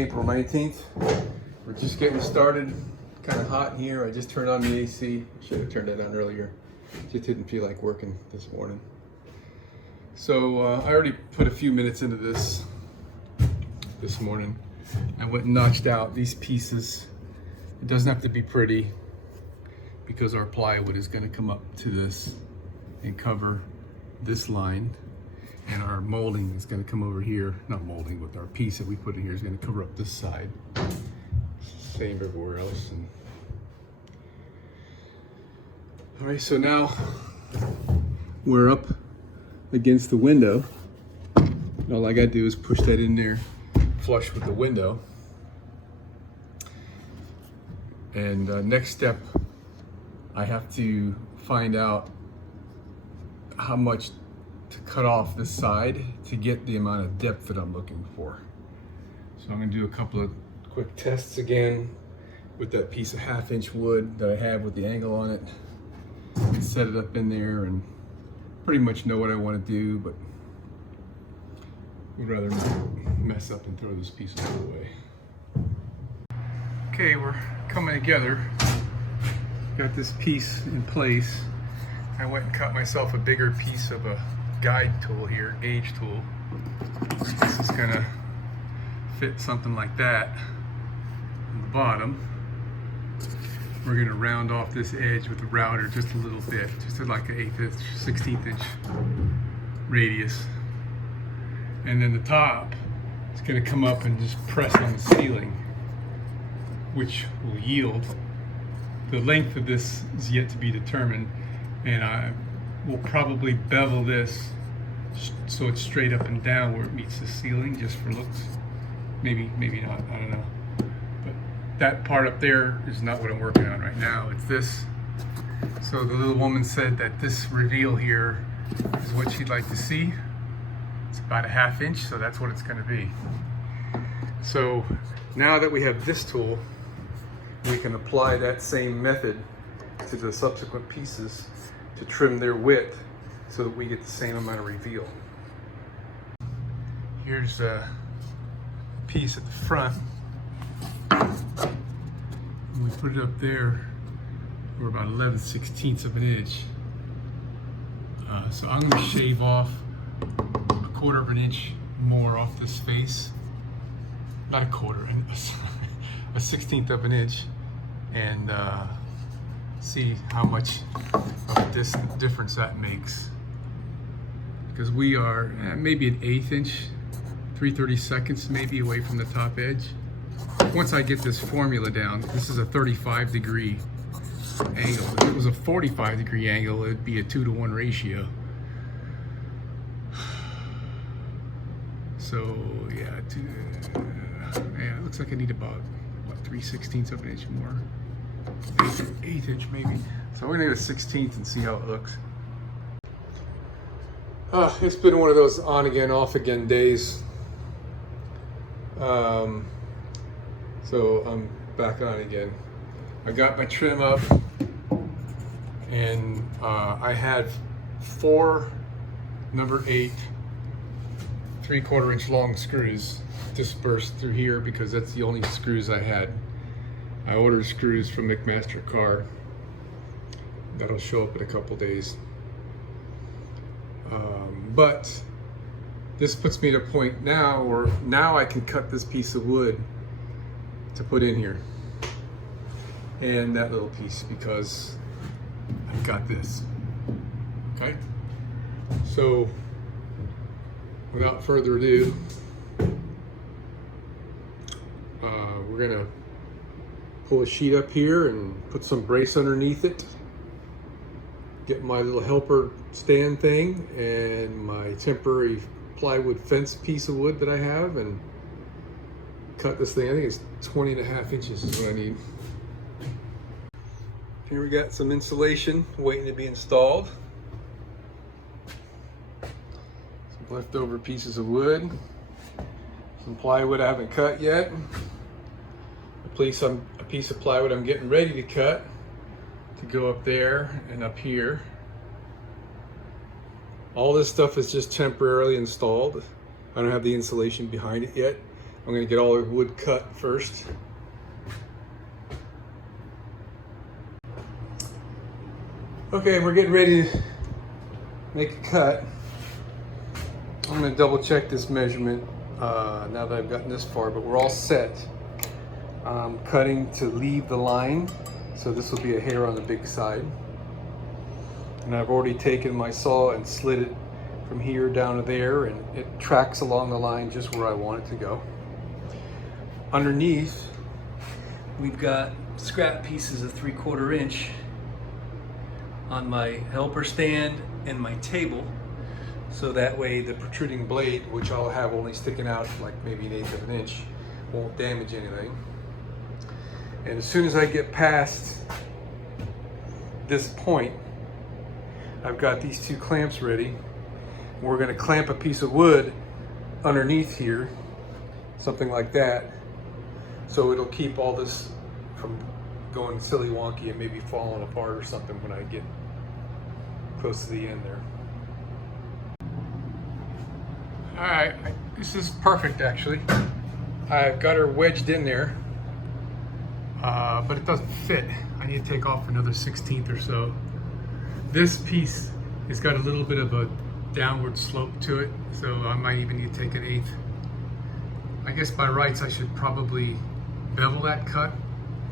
April 19th. We're just getting started. Kind of hot in here. I just turned on the AC. Should have turned it on earlier. Just didn't feel like working this morning. So I already put a few minutes into this morning. I went and notched out these pieces. It doesn't have to be pretty because our plywood is going to come up to this and cover this line. And our molding is going to come over here. Not molding, but our piece that we put in here is going to cover up this side. Same everywhere else. And all right, so now we're up against the window. And all I got to do is push that in there flush with the window. And next step, I have to find out how much to cut off this side to get the amount of depth that I'm looking for. So I'm going to do a couple of quick tests again with that piece of 1/2 inch wood that I have with the angle on it. And set it up in there and pretty much know what I want to do, but would rather not mess up and throw this piece away. Okay, we're coming together. Got this piece in place. I went and cut myself a bigger piece of a guide tool here, gauge tool. This is gonna fit something like that on the bottom. We're gonna round off this edge with the router just a little bit, just like an 1/8 inch, 16th inch radius. And then the top is gonna come up and just press on the ceiling, which will yield. The length of this is yet to be determined, and I will probably bevel this so it's straight up and down where it meets the ceiling, just for looks. Maybe not, I don't know. But that part up there is not what I'm working on right now, it's this. So the little woman said that this reveal here is what she'd like to see. It's about 1/2 inch, so that's what it's gonna be. So now that we have this tool, we can apply that same method to the subsequent pieces to trim their width so that we get the same amount of reveal. Here's a piece at the front. When we put it up there, we're about 11/16 of an inch. So I'm going to shave off 1/4 of an inch more off this face. Not 1/4, a 16th of an inch, and see how much of a difference that makes. Because we are maybe an 1/8 inch, 3/32 maybe away from the top edge. Once I get this formula down, this is a 35-degree angle. If it was a 45-degree angle, it'd be a 2-to-1 ratio. So yeah, it looks like I need about, what, 3/16 of an inch more. 1/8 inch maybe. So we're gonna get a 16th and see how it looks. It's been one of those on again, off again days. So I'm back on again. I got my trim up, and I had 4 number 8 3/4 inch long screws dispersed through here because that's the only screws I had. I ordered screws from McMaster Car. That'll show up in a couple days. But this puts me at a point now where now I can cut this piece of wood to put in here. And that little piece, because I've got this. Okay? So without further ado, we're gonna pull a sheet up here and put some brace underneath it. Get my little helper stand thing and my temporary plywood fence piece of wood that I have, and cut this thing. I think it's 20.5 inches is what I need. Here we got some insulation waiting to be installed. Some leftover pieces of wood. Some plywood I haven't cut yet. A piece of plywood I'm getting ready to cut to go up there and up here. All this stuff is just temporarily installed. I don't have the insulation behind it yet. I'm going to get all the wood cut first. Okay, we're getting ready to make a cut. I'm going to double check this measurement now that I've gotten this far, but we're all set. I'm cutting to leave the line, so this will be a hair on the big side. And I've already taken my saw and slid it from here down to there, and it tracks along the line just where I want it to go. Underneath, we've got scrap pieces of 3/4 inch on my helper stand and my table, so that way the protruding blade, which I'll have only sticking out like maybe 1/8 of an inch, won't damage anything. And as soon as I get past this point, I've got these 2 clamps ready. We're going to clamp a piece of wood underneath here, something like that, so it'll keep all this from going silly wonky and maybe falling apart or something when I get close to the end there. All right, this is perfect actually. I've got her wedged in there, but it doesn't fit. I need to take off another 1/16 or so. This piece has got a little bit of a downward slope to it, so I might even need to take 1/8. I guess by rights I should probably bevel that cut,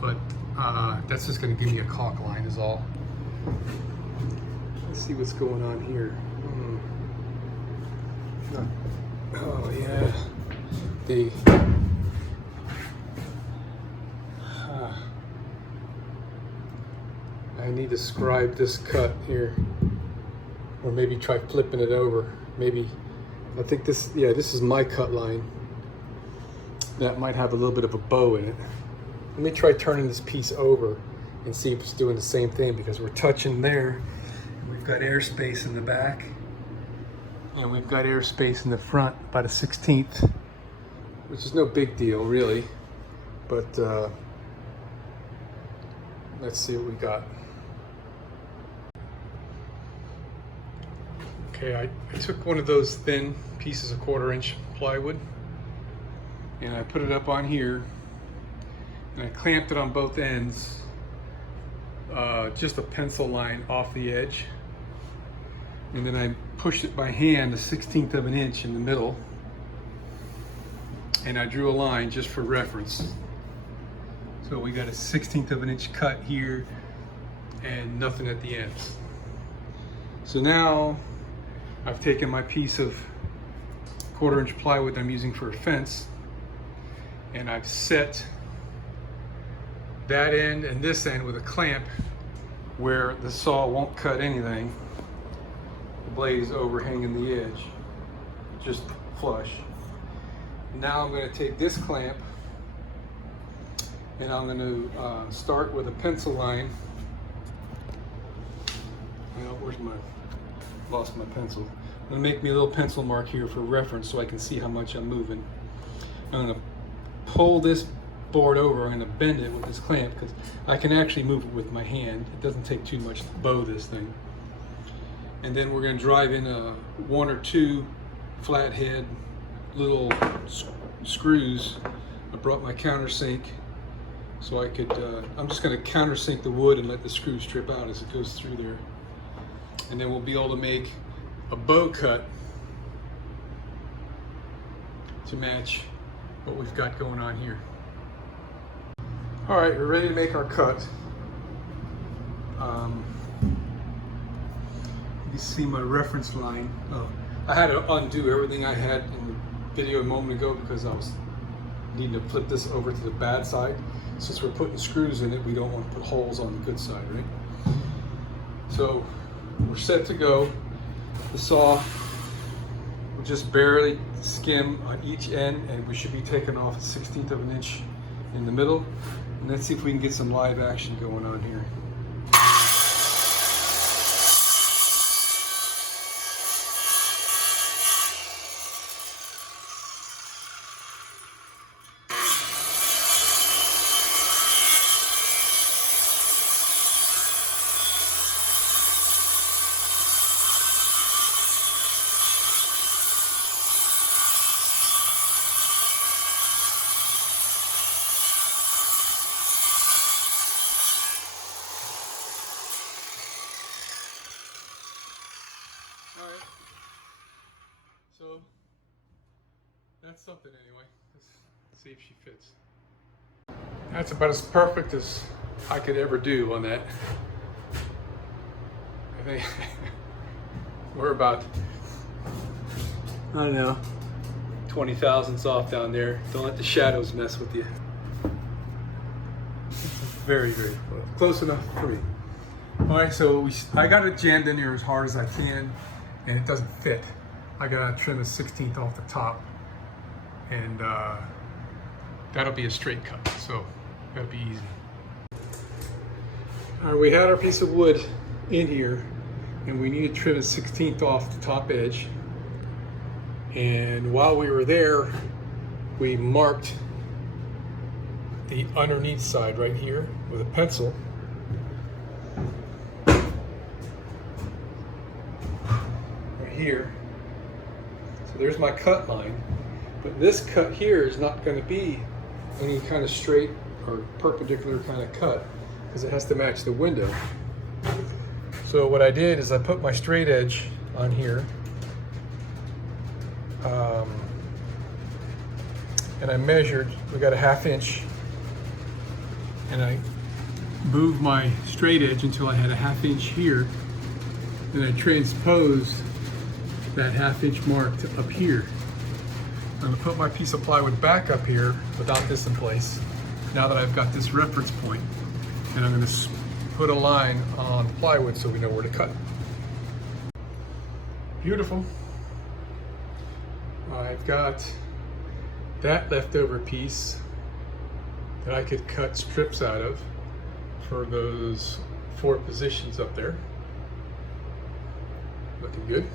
but that's just going to give me a caulk line is all. Let's see what's going on here. Oh yeah, I need to scribe this cut here, or maybe try flipping it over. Maybe, I think this, yeah, this is my cut line. That might have a little bit of a bow in it. Let me try turning this piece over and see if it's doing the same thing, because we're touching there. We've got airspace in the back, and we've got airspace in the front, about a 1/16, which is no big deal really, but let's see what we got. Okay, I took one of those thin pieces of 1/4 inch plywood and I put it up on here, and I clamped it on both ends, just a pencil line off the edge, and then I pushed it by hand 1/16 of an inch in the middle, and I drew a line just for reference. So we got a 1/16 of an inch cut here and nothing at the ends. So now I've taken my piece of 1/4 inch plywood that I'm using for a fence, and I've set that end and this end with a clamp where the saw won't cut anything. The blade is overhanging the edge, just flush. Now I'm going to take this clamp and I'm going to start with a pencil line. Well, where's my, lost my pencil. I'm going to make me a little pencil mark here for reference so I can see how much I'm moving. I'm going to pull this board over. I'm going to bend it with this clamp because I can actually move it with my hand. It doesn't take too much to bow this thing. And then we're going to drive in 1 or 2 flathead little screws. I brought my countersink so I could, I'm just going to countersink the wood and let the screws strip out as it goes through there. And then we'll be able to make a bow cut to match what we've got going on here. All right, we're ready to make our cut. You see my reference line. Oh, I had to undo everything I had in the video a moment ago because I was needing to flip this over to the bad side. Since we're putting screws in it, we don't want to put holes on the good side, right? So we're set to go. The saw will just barely skim on each end, and we should be taking off a 1/16 of an inch in the middle. And let's see if we can get some live action going on here. That's something anyway. Let's see if she fits. That's about as perfect as I could ever do on that. I think we're about, I don't know, 20 thousandths off down there. Don't let the shadows mess with you. Very, very close enough for me. All right, so I got it jammed in here as hard as I can, and it doesn't fit. I gotta trim a 16th off the top, and that'll be a straight cut, so that'll be easy. All right, we had our piece of wood in here, and we need to trim a 16th off the top edge. And while we were there, we marked the underneath side right here with a pencil. Right here. So there's my cut line. But this cut here is not going to be any kind of straight or perpendicular kind of cut because it has to match the window. So what I did is I put my straight edge on here. And I measured, we got a 1/2 inch, and I moved my straight edge until I had a 1/2 inch here. Then I transposed that 1/2 inch mark to up here. I'm gonna put my piece of plywood back up here without this in place, now that I've got this reference point, and I'm gonna put a line on the plywood so we know where to cut. Beautiful. I've got that leftover piece that I could cut strips out of for those 4 positions up there. Looking good.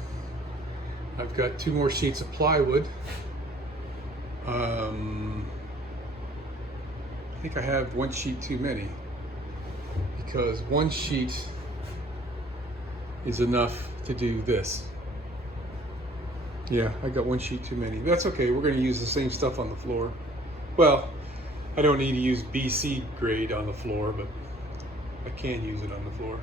I've got 2 more sheets of plywood. I think I have 1 sheet too many, because 1 sheet is enough to do this. Yeah, I got 1 sheet too many. That's okay, we're gonna use the same stuff on the floor. Well, I don't need to use BC grade on the floor, but I can use it on the floor.